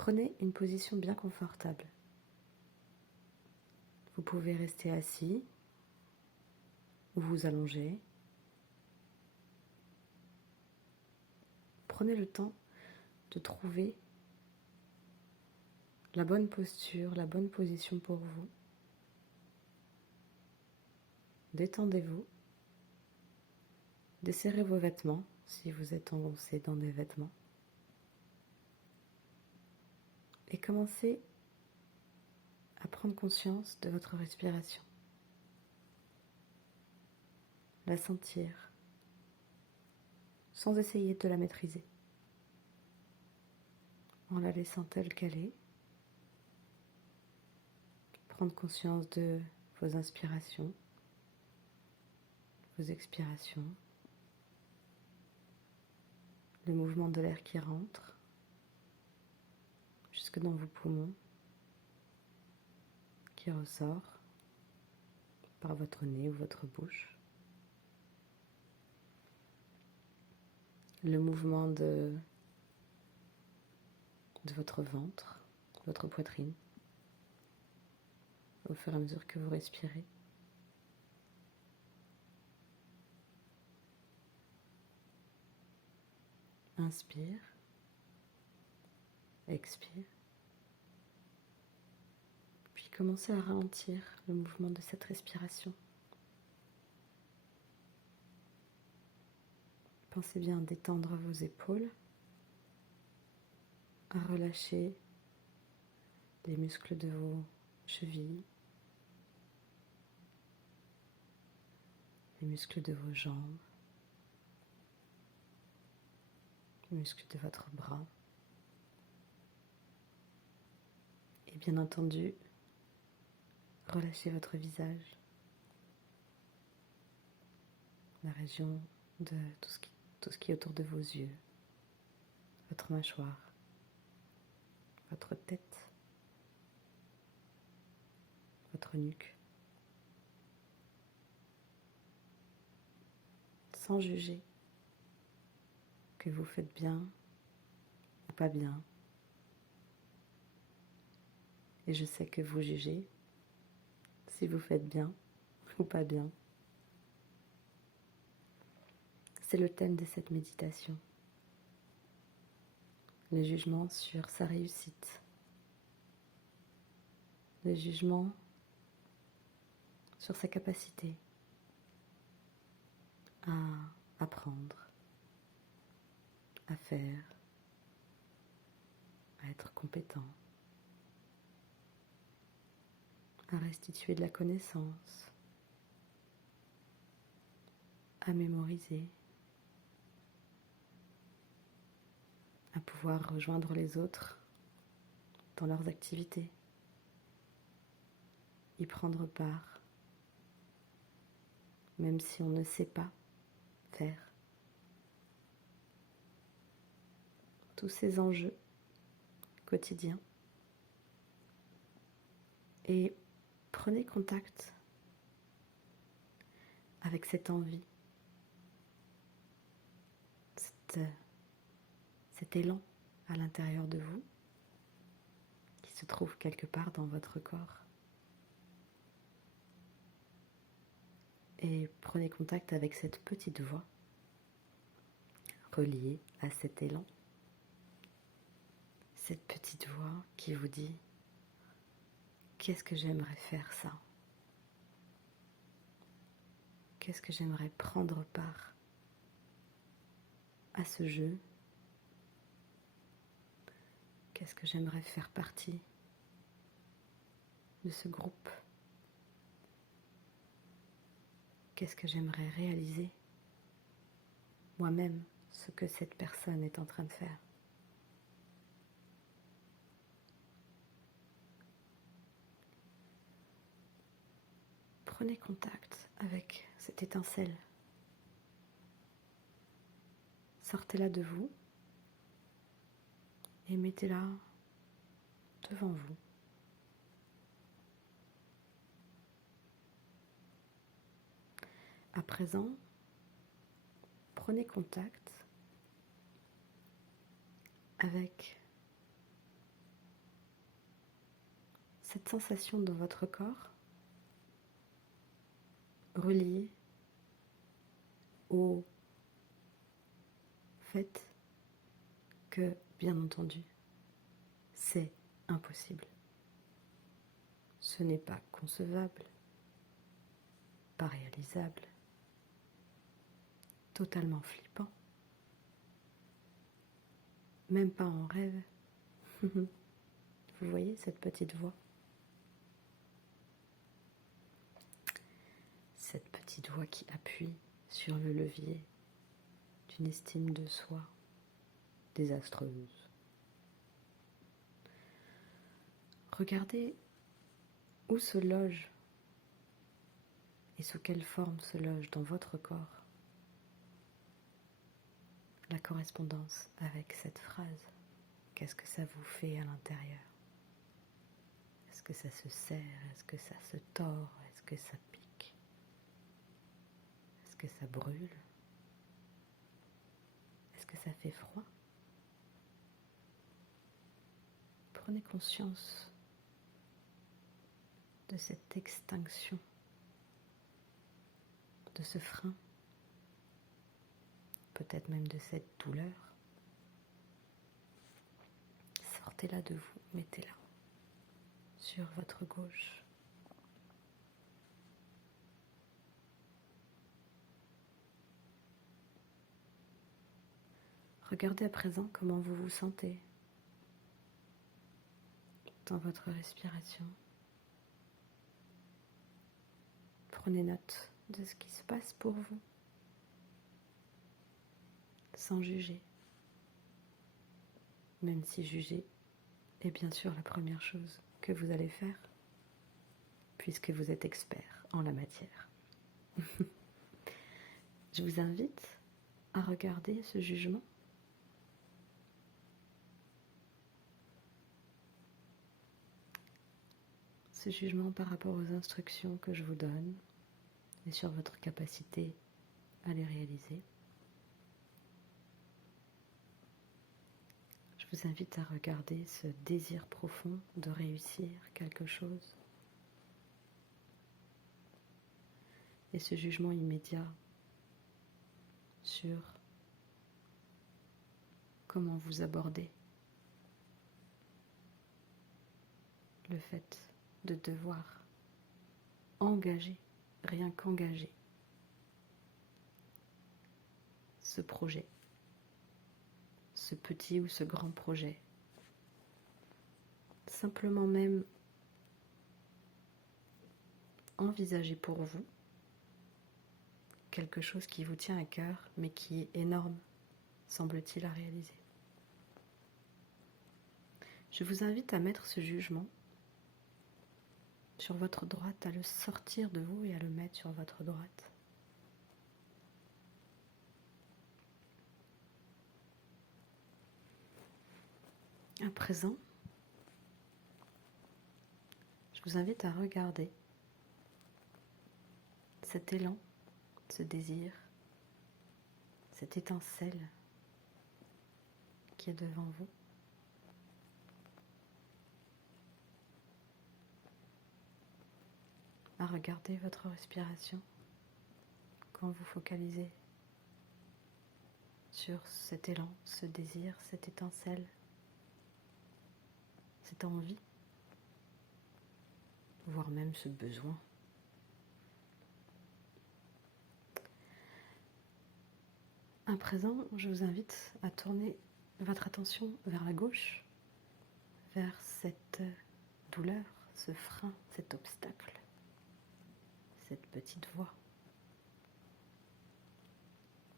Prenez une position bien confortable. Vous pouvez rester assis ou vous allonger. Prenez le temps de trouver la bonne posture, la bonne position pour vous. Détendez-vous. Desserrez vos vêtements si vous êtes engoncé dans des vêtements. Et commencez à prendre conscience de votre respiration. La sentir sans essayer de la maîtriser. En la laissant telle qu'elle est. Prendre conscience de vos inspirations, vos expirations, le mouvement de l'air qui rentre jusque dans vos poumons, qui ressort par votre nez ou votre bouche. Le mouvement de votre ventre, votre poitrine, au fur et à mesure que vous respirez. Inspire, expire, puis commencez à ralentir le mouvement de cette respiration. Pensez bien à détendre vos épaules, à relâcher les muscles de vos chevilles, les muscles de vos jambes, les muscles de votre bras. Et bien entendu, relâchez votre visage, la région de tout ce qui est autour de vos yeux, votre mâchoire, votre tête, votre nuque, sans juger que vous faites bien ou pas bien. Et je sais que vous jugez si vous faites bien ou pas bien. C'est le thème de cette méditation. Le jugement sur sa réussite. Le jugement sur sa capacité à apprendre, à faire, à être compétent, à restituer de la connaissance, à mémoriser, à pouvoir rejoindre les autres dans leurs activités, y prendre part, même si on ne sait pas faire. Tous ces enjeux quotidiens. Et prenez contact avec cette envie, cet élan à l'intérieur de vous qui se trouve quelque part dans votre corps. Et prenez contact avec cette petite voix reliée à cet élan. Cette petite voix qui vous dit « Qu'est-ce que j'aimerais faire ça ? Qu'est-ce que j'aimerais prendre part à ce jeu ? Qu'est-ce que j'aimerais faire partie de ce groupe ? Qu'est-ce que j'aimerais réaliser moi-même ce que cette personne est en train de faire ? Prenez contact avec cette étincelle. Sortez-la de vous et mettez-la devant vous. À présent, prenez contact avec cette sensation dans votre corps reliée au fait que, bien entendu, c'est impossible. Ce n'est pas concevable, pas réalisable, totalement flippant, même pas en rêve. Vous voyez cette petite voix? Cette petite voix qui appuie sur le levier d'une estime de soi désastreuse. Regardez où se loge et sous quelle forme se loge dans votre corps la correspondance avec cette phrase. Qu'est-ce que ça vous fait à l'intérieur? Est-ce que ça se serre? Est-ce que ça se tord? Est-ce que ça pique? Est-ce que ça brûle? Est-ce que ça fait froid? Prenez conscience de cette extinction, de ce frein, peut-être même de cette douleur. Sortez-la de vous, mettez-la sur votre gauche. Regardez à présent comment vous vous sentez dans votre respiration. Prenez note de ce qui se passe pour vous, sans juger, même si juger est bien sûr la première chose que vous allez faire, puisque vous êtes expert en la matière. Je vous invite à regarder ce jugement par rapport aux instructions que je vous donne et sur votre capacité à les réaliser. Je vous invite à regarder ce désir profond de réussir quelque chose et ce jugement immédiat sur comment vous abordez le fait de devoir engager, rien qu'engager ce projet, ce petit ou ce grand projet. Simplement même envisager pour vous quelque chose qui vous tient à cœur, mais qui est énorme, semble-t-il, à réaliser. Je vous invite à mettre ce jugement sur votre droite, à le sortir de vous et à le mettre sur votre droite. À présent, je vous invite à regarder cet élan, ce désir, cette étincelle qui est devant vous. À regarder votre respiration quand vous focalisez sur cet élan, ce désir, cette étincelle, cette envie, voire même ce besoin. À présent, je vous invite à tourner votre attention vers la gauche, vers cette douleur, ce frein, cet obstacle, cette petite voix,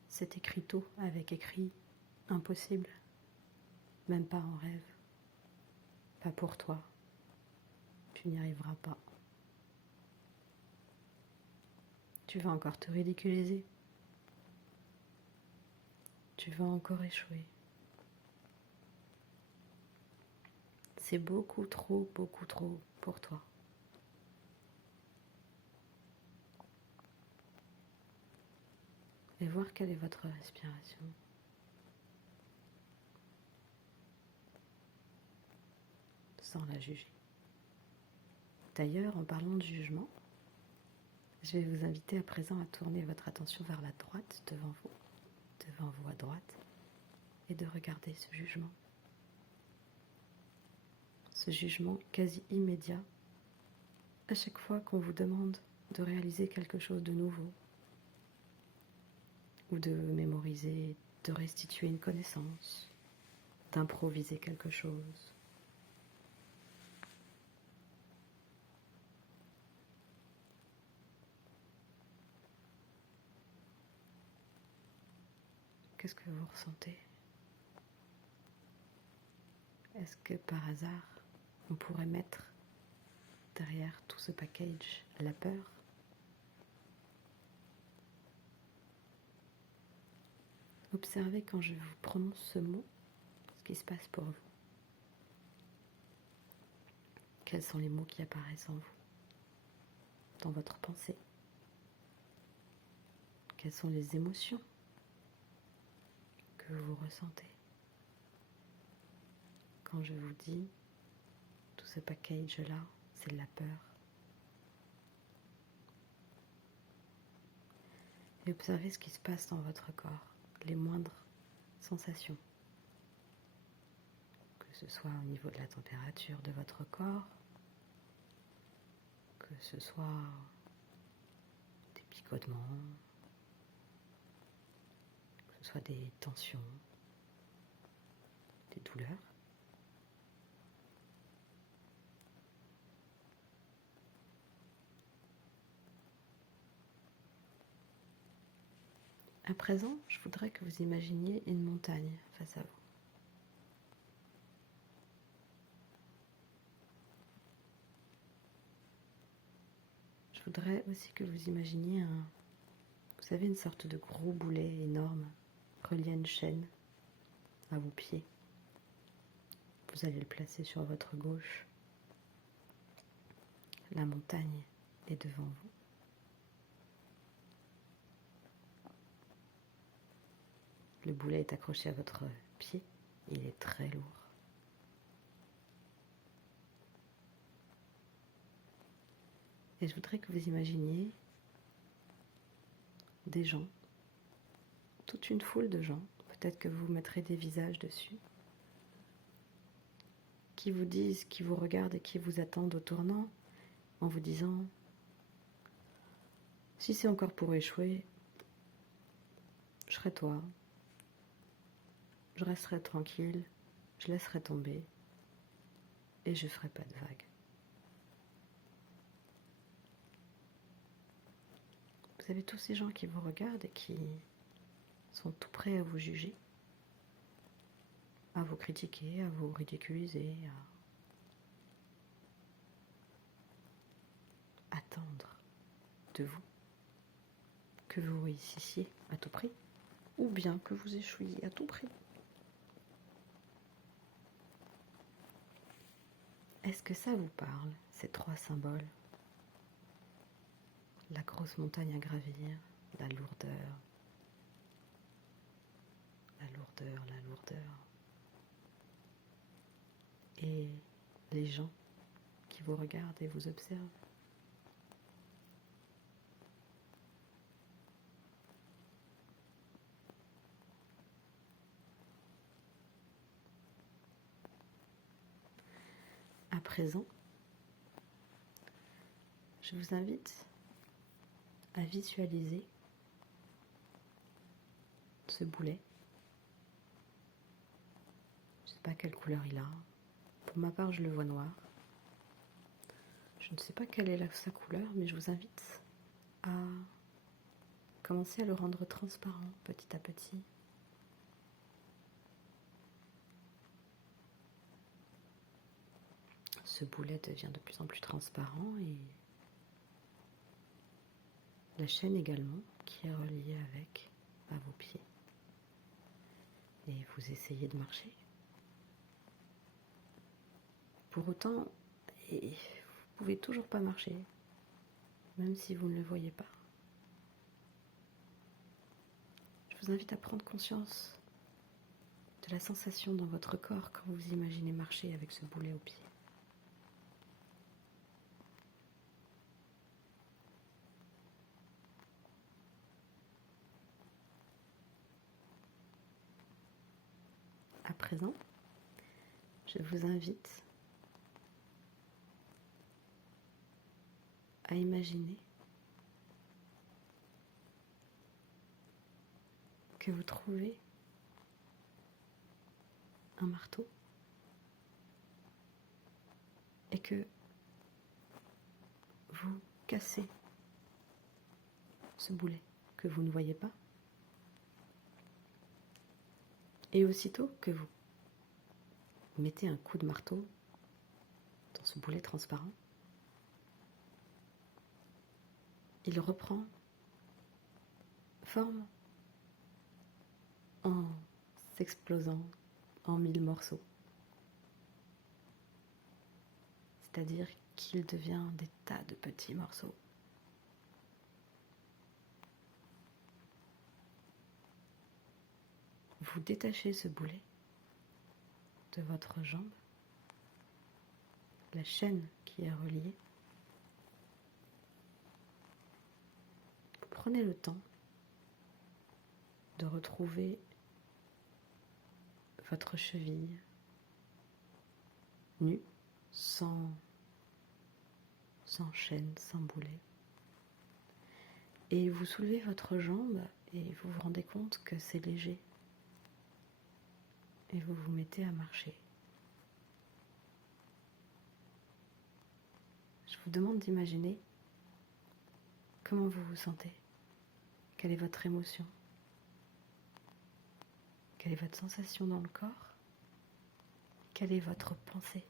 cet écriteau avec écrit « impossible », même pas en rêve, pas pour toi, tu n'y arriveras pas. Tu vas encore te ridiculiser, tu vas encore échouer. C'est beaucoup trop pour toi. Et voir quelle est votre respiration. Sans la juger. D'ailleurs, en parlant de jugement, je vais vous inviter à présent à tourner votre attention vers la droite devant vous à droite, et de regarder ce jugement. Ce jugement quasi immédiat à chaque fois qu'on vous demande de réaliser quelque chose de nouveau, ou de mémoriser, de restituer une connaissance, d'improviser quelque chose. Qu'est-ce que vous ressentez? Est-ce que par hasard, on pourrait mettre derrière tout ce package la peur? Observez quand je vous prononce ce mot, ce qui se passe pour vous. Quels sont les mots qui apparaissent en vous, dans votre pensée? Quelles sont les émotions que vous ressentez quand je vous dis tout ce package-là, c'est de la peur? Et observez ce qui se passe dans votre corps, les moindres sensations, que ce soit au niveau de la température de votre corps, que ce soit des picotements, que ce soit des tensions, des douleurs. À présent, je voudrais que vous imaginiez une montagne face à vous. Je voudrais aussi que vous imaginiez vous savez, une sorte de gros boulet énorme relié à une chaîne à vos pieds. Vous allez le placer sur votre gauche. La montagne est devant vous. Le boulet est accroché à votre pied. Il est très lourd. Et je voudrais que vous imaginiez des gens, toute une foule de gens, peut-être que vous mettrez des visages dessus, qui vous disent, qui vous regardent et qui vous attendent au tournant en vous disant « Si c'est encore pour échouer, je serai toi, je resterai tranquille, je laisserai tomber et je ferai pas de vagues. » Vous avez tous ces gens qui vous regardent et qui sont tout prêts à vous juger, à vous critiquer, à vous ridiculiser, à attendre de vous que vous réussissiez à tout prix, ou bien que vous échouiez à tout prix. Est-ce que ça vous parle, ces trois symboles? La grosse montagne à gravir, la lourdeur, la lourdeur, la lourdeur. Et les gens qui vous regardent et vous observent. À présent, je vous invite à visualiser ce boulet. Je ne sais pas quelle couleur il a. Pour ma part, je le vois noir. Je ne sais pas quelle est sa couleur, mais je vous invite à commencer à le rendre transparent petit à petit. Ce boulet devient de plus en plus transparent et la chaîne également qui est reliée avec à vos pieds. Et vous essayez de marcher. Pour autant, vous ne pouvez toujours pas marcher, même si vous ne le voyez pas. Je vous invite à prendre conscience de la sensation dans votre corps quand vous imaginez marcher avec ce boulet au pied. à présent, je vous invite à imaginer que vous trouvez un marteau et que vous cassez ce boulet que vous ne voyez pas. Et aussitôt que vous mettez un coup de marteau dans ce boulet transparent, il reprend forme en s'explosant en 1000 morceaux. C'est-à-dire qu'il devient des tas de petits morceaux. Vous détachez ce boulet de votre jambe, la chaîne qui est reliée. Vous prenez le temps de retrouver votre cheville nue, sans chaîne, sans boulet. Et vous soulevez votre jambe et vous vous rendez compte que c'est léger. Et vous vous mettez à marcher. Je vous demande d'imaginer comment vous vous sentez. Quelle est votre émotion? Quelle est votre sensation dans le corps? Quelle est votre pensée?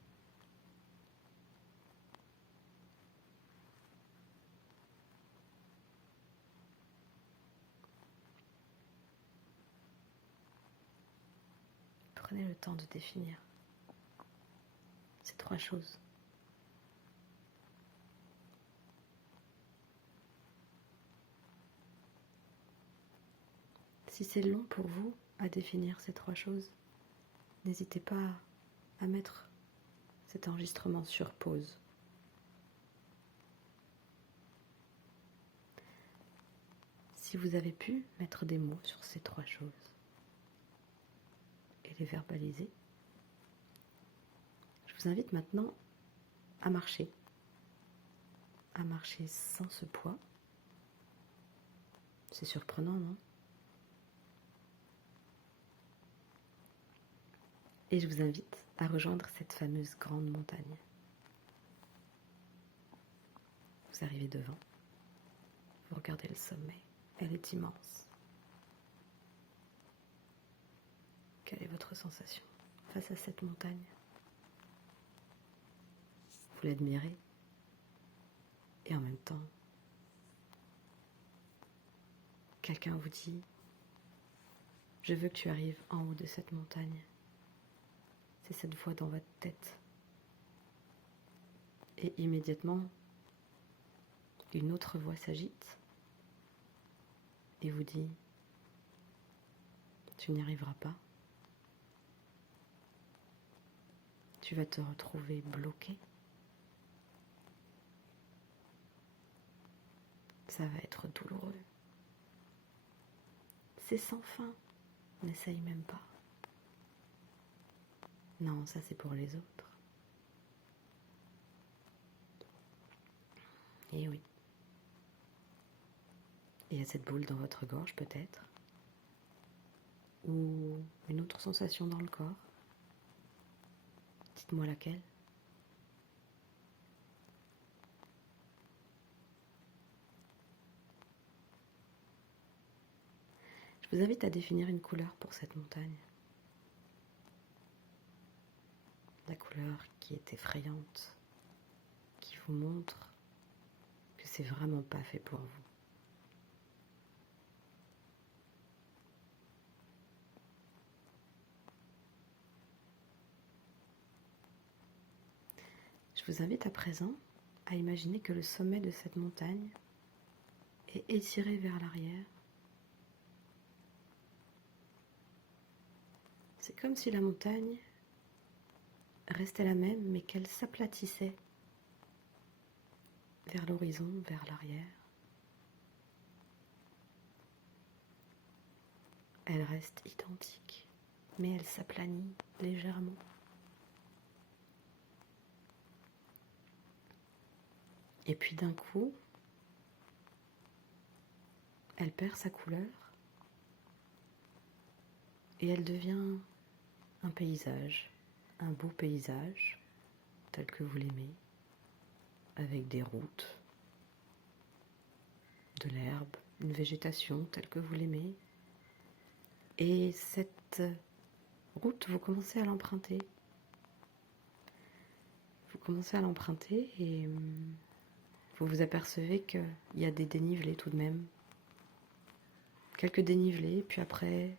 Prenez le temps de définir ces 3 choses. Si c'est long pour vous à définir ces 3 choses, n'hésitez pas à mettre cet enregistrement sur pause. Si vous avez pu mettre des mots sur ces 3 choses et les verbaliser, je vous invite maintenant à marcher sans ce poids. C'est surprenant, non? Et je vous invite à rejoindre cette fameuse grande montagne. Vous arrivez devant, vous regardez le sommet, elle est immense. Quelle est votre sensation face à cette montagne? Vous l'admirez et en même temps, quelqu'un vous dit « Je veux que tu arrives en haut de cette montagne ». C'est cette voix dans votre tête. Et immédiatement, une autre voix s'agite et vous dit « Tu n'y arriveras pas. Tu vas te retrouver bloqué. Ça va être douloureux. C'est sans fin. N'essaye même pas. Non, ça c'est pour les autres. » Et oui. Il y a cette boule dans votre gorge peut-être, ou une autre sensation dans le corps. Dites-moi laquelle. Je vous invite à définir une couleur pour cette montagne. La couleur qui est effrayante, qui vous montre que c'est vraiment pas fait pour vous. Je vous invite à présent à imaginer que le sommet de cette montagne est étiré vers l'arrière. C'est comme si la montagne restait la même, mais qu'elle s'aplatissait vers l'horizon, vers l'arrière. Elle reste identique, mais elle s'aplanit légèrement. Et puis d'un coup, elle perd sa couleur et elle devient un paysage, un beau paysage tel que vous l'aimez, avec des routes, de l'herbe, une végétation telle que vous l'aimez. Et cette route, vous commencez à l'emprunter. Vous commencez à l'emprunter et vous vous apercevez qu'il y a des dénivelés tout de même. Quelques dénivelés, puis après,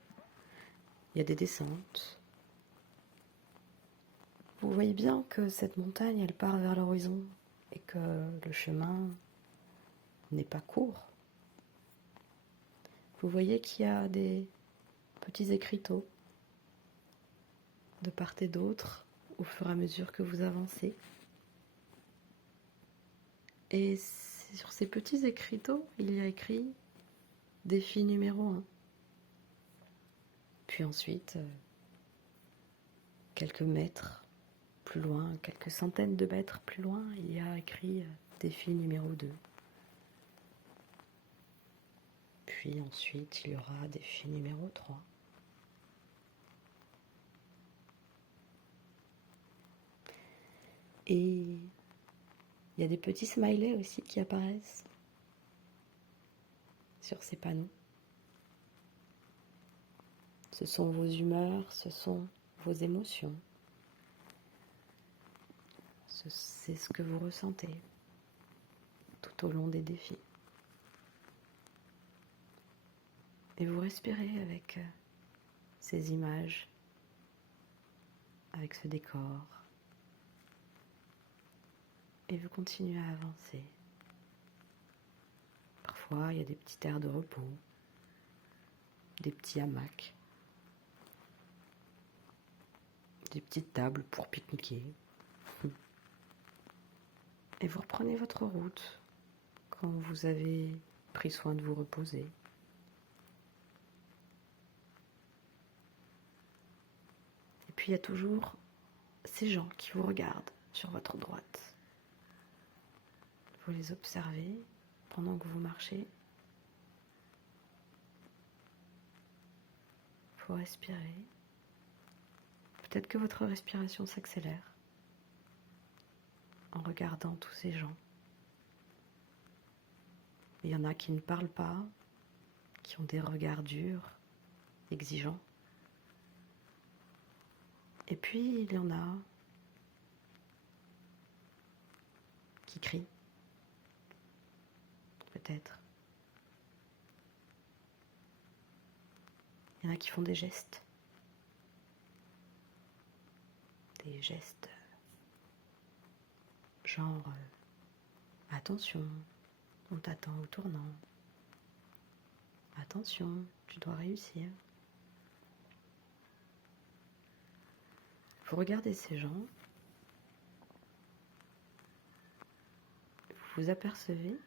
il y a des descentes. Vous voyez bien que cette montagne, elle part vers l'horizon et que le chemin n'est pas court. Vous voyez qu'il y a des petits écriteaux de part et d'autre au fur et à mesure que vous avancez. Et sur ces petits écriteaux, il y a écrit défi numéro 1. Puis ensuite, quelques mètres plus loin, quelques centaines de mètres plus loin, il y a écrit défi numéro 2. Puis ensuite, il y aura défi numéro 3. Et il y a des petits smileys aussi qui apparaissent sur ces panneaux. Ce sont vos humeurs, ce sont vos émotions. C'est ce que vous ressentez tout au long des défis. Et vous respirez avec ces images, avec ce décor. Et vous continuez à avancer. Parfois, il y a des petites aires de repos, des petits hamacs, des petites tables pour pique-niquer. Et vous reprenez votre route quand vous avez pris soin de vous reposer. Et puis il y a toujours ces gens qui vous regardent sur votre droite. Vous les observez pendant que vous marchez. Vous respirez. Peut-être que votre respiration s'accélère en regardant tous ces gens. Il y en a qui ne parlent pas, qui ont des regards durs, exigeants. Et puis il y en a qui crient, peut-être. Il y en a qui font des gestes. Des gestes genre attention, on t'attend au tournant. Attention, tu dois réussir. Vous regardez ces gens, vous vous apercevez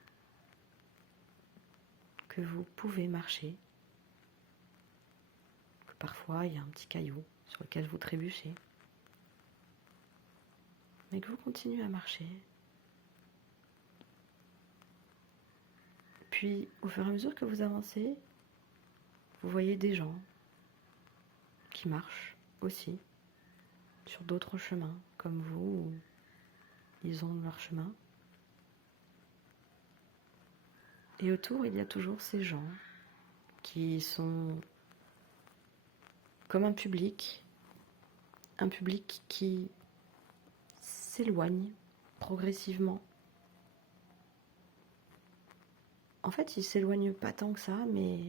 que vous pouvez marcher, que parfois il y a un petit caillou sur lequel vous trébuchez, mais que vous continuez à marcher. Puis, au fur et à mesure que vous avancez, vous voyez des gens qui marchent aussi sur d'autres chemins, comme vous, où ils ont leur chemin. Et autour, il y a toujours ces gens qui sont comme un public qui s'éloigne progressivement. En fait, il s'éloigne pas tant que ça, mais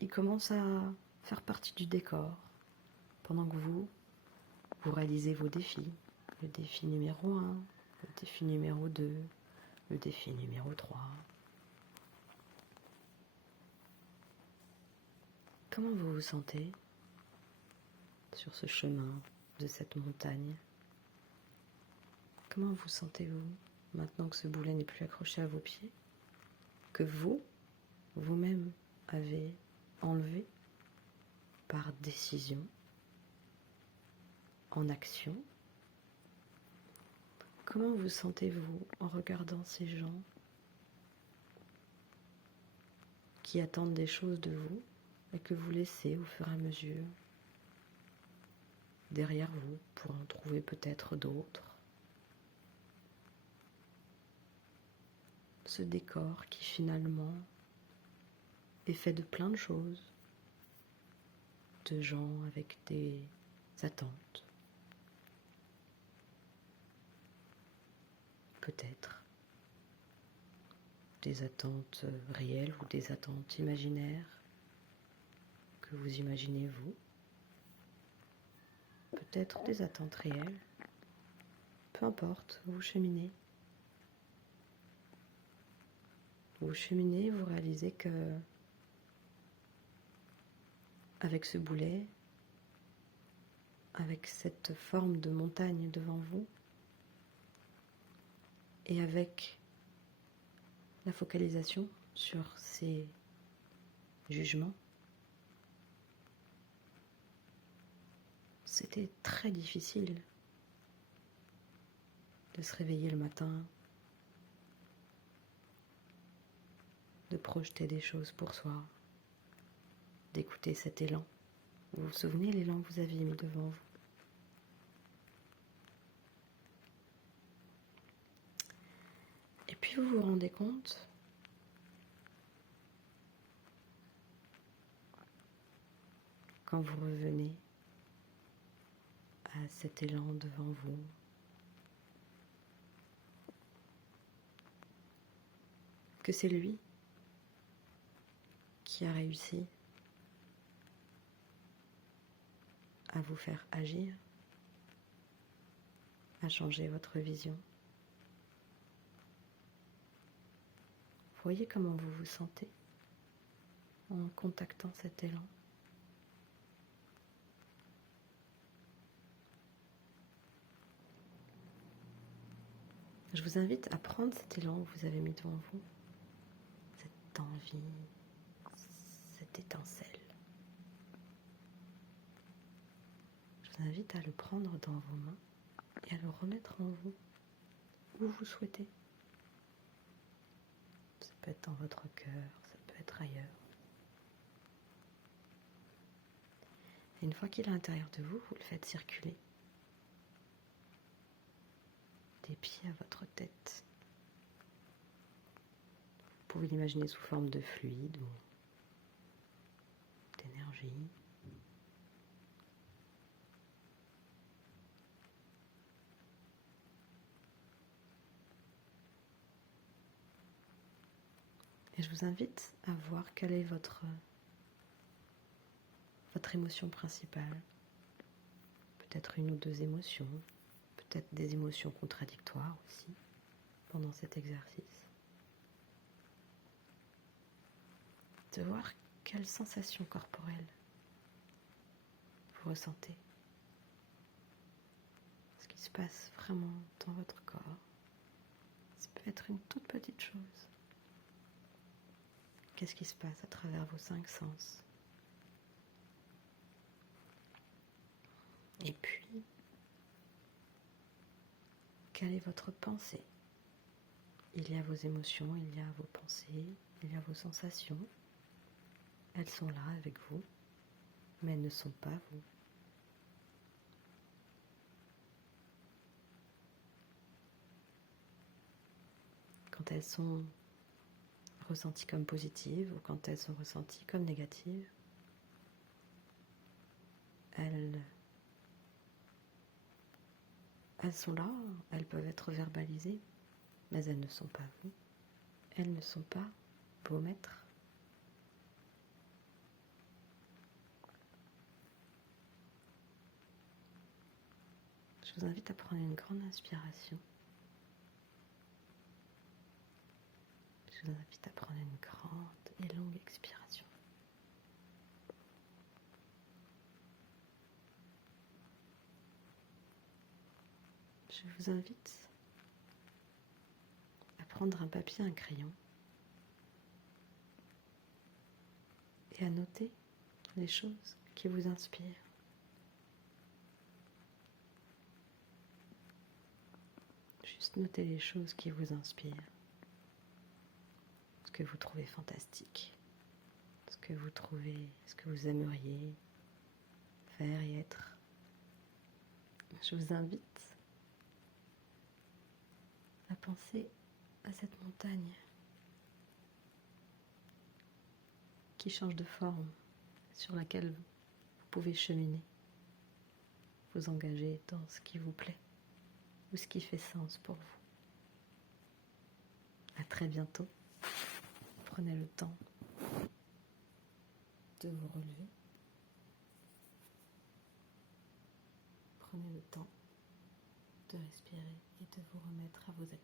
il commence à faire partie du décor pendant que vous réalisez vos défis. Le défi numéro 1, le défi numéro 2, le défi numéro 3. Comment vous vous sentez sur ce chemin de cette montagne? Comment vous sentez-vous maintenant que ce boulet n'est plus accroché à vos pieds? Que vous-même avez enlevé par décision, en action. Comment vous sentez-vous en regardant ces gens qui attendent des choses de vous et que vous laissez au fur et à mesure derrière vous pour en trouver peut-être d'autres? Ce décor qui finalement est fait de plein de choses, de gens avec des attentes, peut-être des attentes réelles ou des attentes imaginaires que vous imaginez vous, peut-être des attentes réelles, peu importe, vous cheminez. Vous cheminez, vous réalisez que avec ce boulet, avec cette forme de montagne devant vous, et avec la focalisation sur ces jugements, c'était très difficile de se réveiller le matin, de projeter des choses pour soi, d'écouter cet élan. Vous vous souvenez l'élan que vous aviez mis devant vous? Et puis vous vous rendez compte quand vous revenez à cet élan devant vous, que c'est lui qui a réussi à vous faire agir, à changer votre vision. Vous voyez comment vous vous sentez en contactant cet élan? Je vous invite à prendre cet élan que vous avez mis devant vous, cette envie, cette étincelle. Je vous invite à le prendre dans vos mains et à le remettre en vous, où vous souhaitez. Ça peut être dans votre cœur, ça peut être ailleurs. Et une fois qu'il est à l'intérieur de vous, vous le faites circuler. Des pieds à votre tête. Vous pouvez l'imaginer sous forme de fluide ou d'énergie. Et je vous invite à voir quelle est votre émotion principale. Peut-être une ou deux émotions, peut-être des émotions contradictoires aussi pendant cet exercice. De voir quelles sensations corporelles vous ressentez. Ce qui se passe vraiment dans votre corps. Ça peut être une toute petite chose. Qu'est-ce qui se passe à travers vos 5 sens? Et puis, quelle est votre pensée? Il y a vos émotions, il y a vos pensées, il y a vos sensations. Elles sont là avec vous, mais elles ne sont pas vous. Quand elles sont ressenties comme positives ou quand elles sont ressenties comme négatives, elles sont là, elles peuvent être verbalisées, mais elles ne sont pas vous. Elles ne sont pas vos maîtres. Je vous invite à prendre une grande inspiration. Je vous invite à prendre une grande et longue expiration. Je vous invite à prendre un papier, un crayon et à noter les choses qui vous inspire. Juste notez les choses qui vous inspirent, ce que vous trouvez fantastique, ce que vous aimeriez faire et être. Je vous invite à penser à cette montagne qui change de forme, sur laquelle vous pouvez cheminer, vous engager dans ce qui vous plaît ou ce qui fait sens pour vous. À très bientôt. Prenez le temps de vous relever. Prenez le temps de respirer et de vous remettre à vos activités.